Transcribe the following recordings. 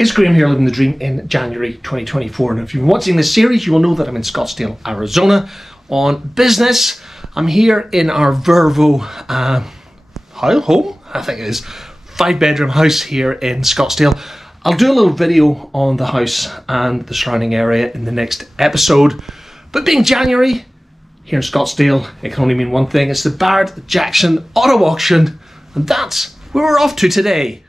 It's Graham here, living the dream in January 2024. And if you've been watching this series, you will know that I'm in Scottsdale, Arizona on business. I'm here in our Vervo home, I think it is, 5-bedroom house here in Scottsdale. I'll do a little video on the house and the surrounding area in the next episode. But being January here in Scottsdale, it can only mean one thing. It's the Barrett Jackson auto auction, and that's where we're off to today.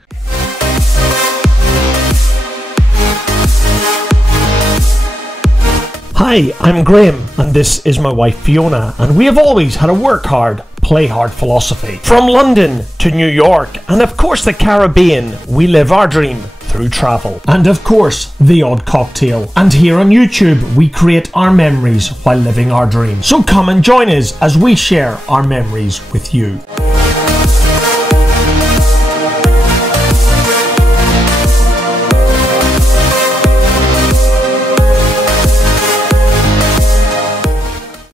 Hi, I'm Graham, and this is my wife Fiona, and we have always had a work hard, play hard philosophy. From London to New York, and of course the Caribbean, we live our dream through travel. And of course, the odd cocktail. And here on YouTube, we create our memories while living our dream. So come and join us as we share our memories with you.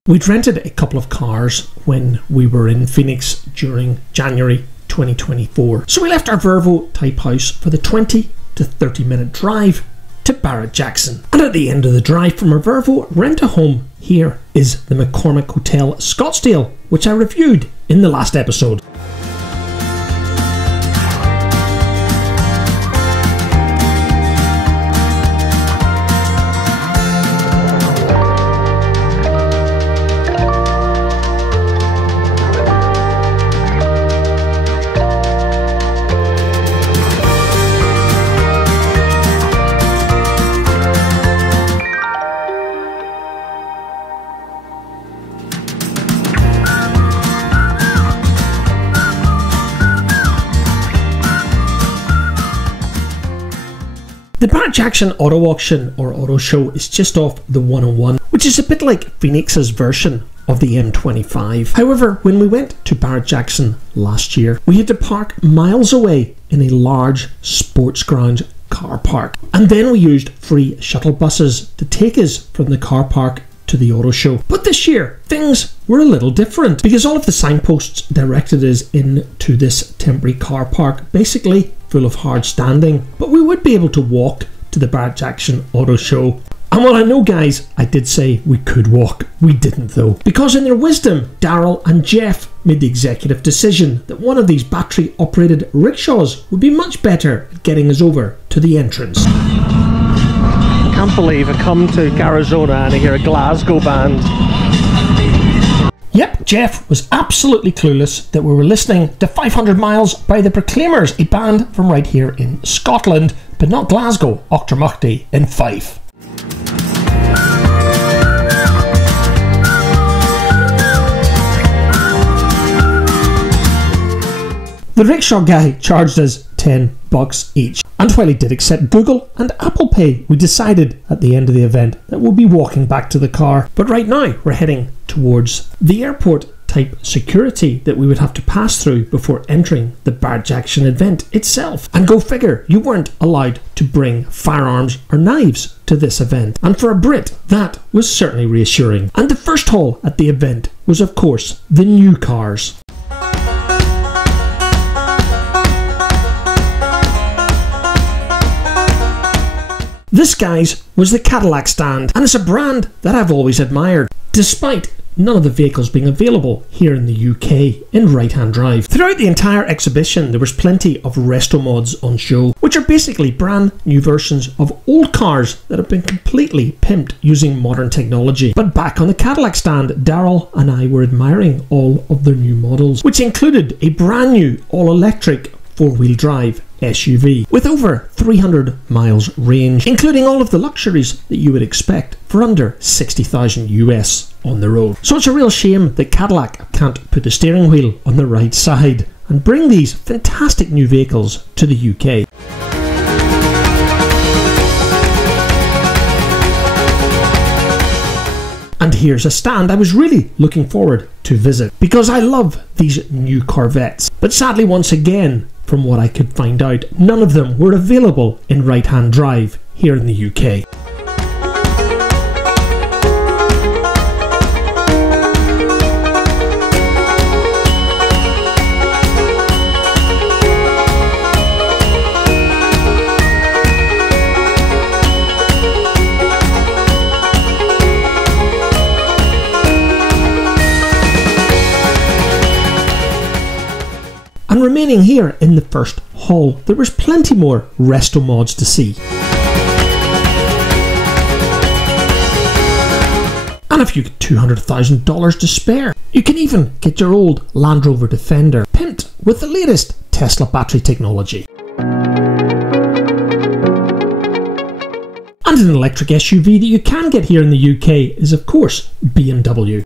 We'd rented a couple of cars when we were in Phoenix during January 2024. So we left our Vervo type house for the 20 to 30 minute drive to Barrett Jackson. And at the end of the drive from our Vervo rent a home, here is the McCormick Hotel Scottsdale, which I reviewed in the last episode. The Barrett Jackson Auto Auction or Auto Show is just off the 101, which is a bit like Phoenix's version of the M25. However, when we went to Barrett Jackson last year, we had to park miles away in a large sports ground car park. And then we used free shuttle buses to take us from the car park to the auto show. But this year, things were a little different because all of the signposts directed us into this temporary car park, basically full of hard standing. But we would be able to walk to the Barrett Jackson Auto Show. And while I know, guys, I did say we could walk, we didn't though. Because in their wisdom, Daryl and Jeff made the executive decision that one of these battery-operated rickshaws would be much better at getting us over to the entrance. I can't believe I come to Arizona and I hear a Glasgow band. Yep, Jeff was absolutely clueless that we were listening to 500 Miles by the Proclaimers, a band from right here in Scotland, but not Glasgow, Auchtermuchty in Fife. The rickshaw guy charged us $10 each. And while he did accept Google and Apple Pay, we decided at the end of the event that we'll be walking back to the car. But right now we're heading towards the airport type security that we would have to pass through before entering the Barrett Jackson event itself. And go figure, you weren't allowed to bring firearms or knives to this event. And for a Brit, that was certainly reassuring. And the first haul at the event was, of course, the new cars. This, guys, was the Cadillac stand, and it's a brand that I've always admired, despite none of the vehicles being available here in the UK in right-hand drive. Throughout the entire exhibition, there was plenty of resto mods on show, which are basically brand new versions of old cars that have been completely pimped using modern technology. But back on the Cadillac stand, Daryl and I were admiring all of their new models, which included a brand new all-electric four-wheel drive SUV with over 300 miles range, including all of the luxuries that you would expect for under 60,000 US on the road. So it's a real shame that Cadillac can't put the steering wheel on the right side and bring these fantastic new vehicles to the UK. And here's a stand I was really looking forward to visit because I love these new Corvettes. But sadly, once again, from what I could find out, none of them were available in right-hand drive here in the UK. remaining here in the first hall, there was plenty more resto mods to see. And if you get $200,000 to spare, you can even get your old Land Rover Defender pimped with the latest Tesla battery technology. And an electric SUV that you can get here in the UK is of course BMW.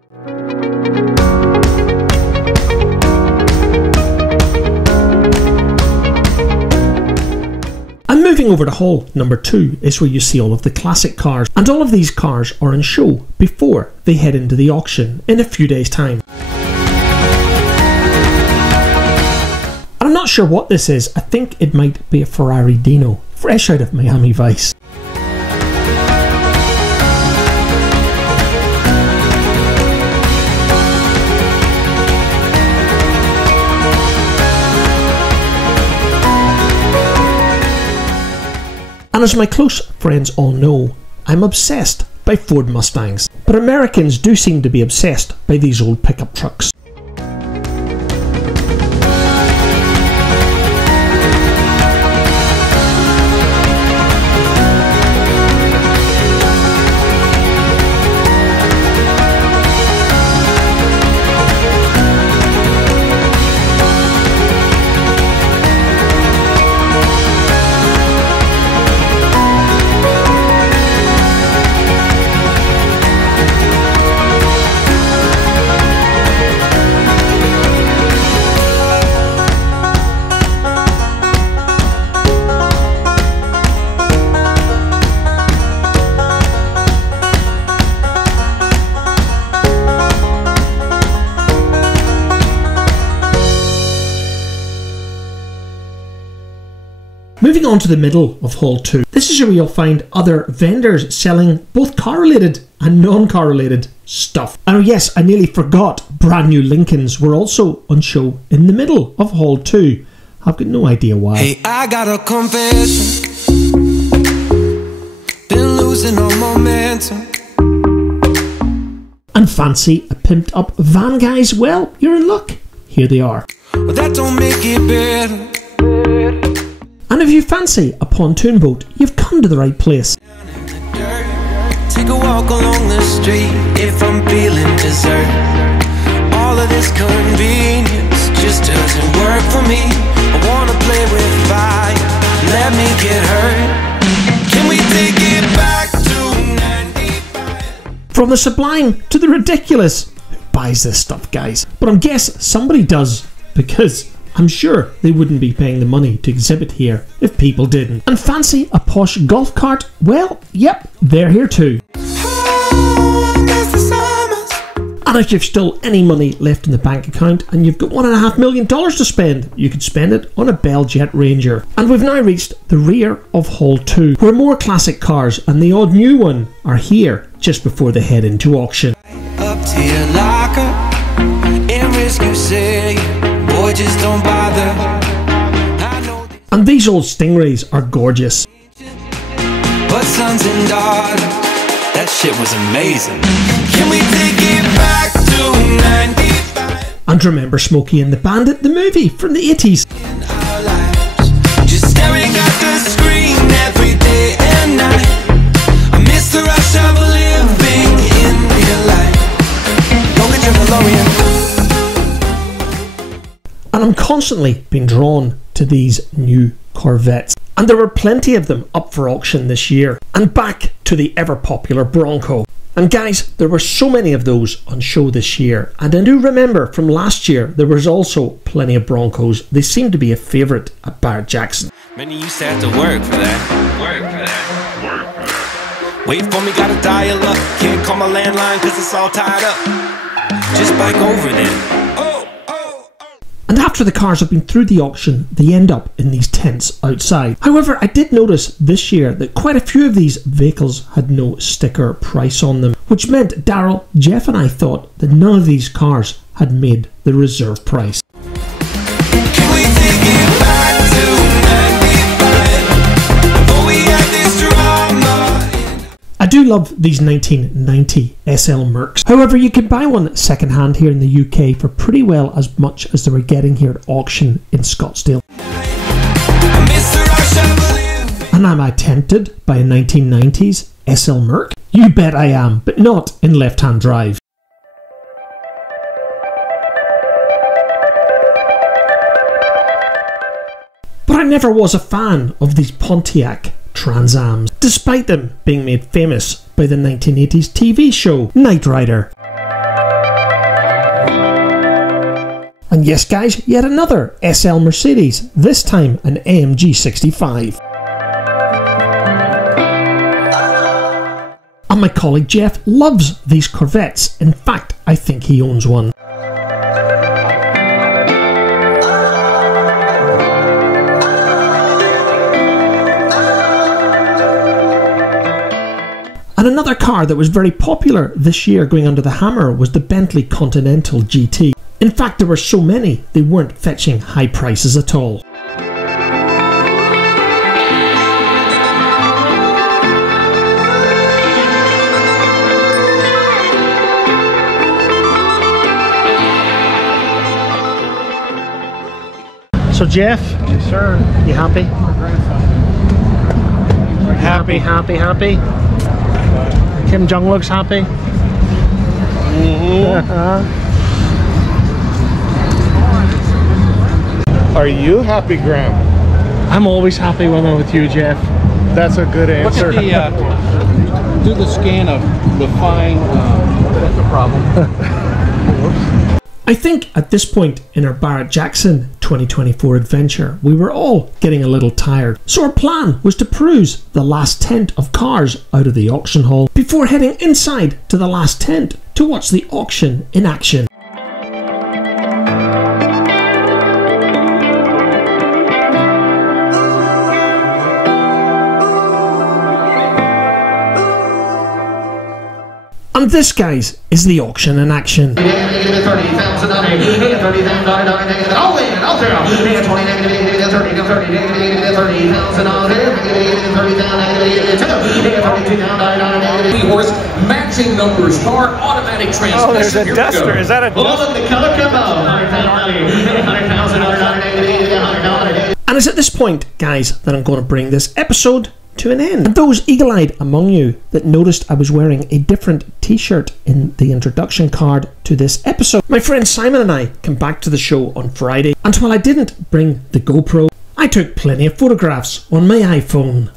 And moving over to hall number 2 is where you see all of the classic cars, and all of these cars are on show before they head into the auction in a few days' time. And I'm not sure what this is. I think it might be a Ferrari Dino, fresh out of Miami Vice. And as my close friends all know, I'm obsessed by Ford Mustangs. But Americans do seem to be obsessed by these old pickup trucks. Moving on to the middle of Hall 2, this is where you'll find other vendors selling both car-related and non-car-related stuff. And oh yes, I nearly forgot, brand new Lincolns were also on show in the middle of Hall 2. I've got no idea why. Hey, I got a confession. Been losing all momentum. And fancy a pimped up van, guys? Well, you're in luck. Here they are. But that don't make it better. And if you fancy a pontoon boat, you've come to the right place. Take a walk along the street if I'm feeling dessert. All of this convenience just doesn't work for me. I wanna play with fire, let me get hurt. Can we take it back to 95? From the sublime to the ridiculous. Who buys this stuff, guys? But I guess somebody does, because I'm sure they wouldn't be paying the money to exhibit here if people didn't. And fancy a posh golf cart? Well, yep, they're here too. And if you've still any money left in the bank account and you've got $1.5 million to spend, you could spend it on a Bell Jet Ranger. And we've now reached the rear of Hall 2, where more classic cars and the odd new one are here just before they head into auction. Up to your locker and risk you say, boy, just don't bother. I know And these old Stingrays are gorgeous. but sons and daughters, that shit was amazing. Can we take it back to 95? And remember Smokey and the Bandit, the movie from the 80s. In our lives, just staring at the screen every day and night. I miss the rush of living in real life. Don't get your DeLorean. And I'm constantly being drawn to these new Corvettes. And there were plenty of them up for auction this year. And back to the ever popular Bronco. And guys, there were so many of those on show this year. And I do remember from last year, there was also plenty of Broncos. They seem to be a favourite at Barrett Jackson. Many used to have to work for that. Wait for me, gotta dial up. Can't call my landline cause it's all tied up. Just bike over then. And after the cars have been through the auction, they end up in these tents outside. However, I did notice this year that quite a few of these vehicles had no sticker price on them, which meant Daryl, Jeff and I thought that none of these cars had made the reserve price. Can we take it back to 95? Before we had this drama. A do love these 1990 SL Mercs. However, you can buy one second hand here in the UK for pretty well as much as they were getting here at auction in Scottsdale. And am I tempted by a 1990s SL Merc? You bet I am, but not in left-hand drive. But I never was a fan of these Pontiac Trans Ams, despite them being made famous by the 1980s TV show Knight Rider. And yes guys, yet another SL Mercedes, this time an AMG 65. And my colleague Jeff loves these Corvettes, in fact I think he owns one. And another car that was very popular this year going under the hammer was the Bentley Continental GT. In fact, there were so many, they weren't fetching high prices at all. So Jeff, Yes, sir. you happy? Happy. Happy. Kim Jong looks happy. Are you happy, Graham? I'm always happy when I'm with you, Jeff. That's a good answer. Look at the, do the scan of the fine, that's a problem. I think at this point in our Barrett Jackson 2024 adventure, we were all getting a little tired. So our plan was to peruse the last tent of cars out of the auction hall before heading inside to the last tent to watch the auction in action. And this, guys, is the auction in action. Horse matching numbers, car automatic transmission. Oh, there's a duster. Is that a duster? And it's at this point, guys, that I'm going to bring this episode to an end. And those eagle-eyed among you that noticed I was wearing a different t-shirt in the introduction card to this episode, my friend Simon and I came back to the show on Friday, and while I didn't bring the GoPro, I took plenty of photographs on my iPhone.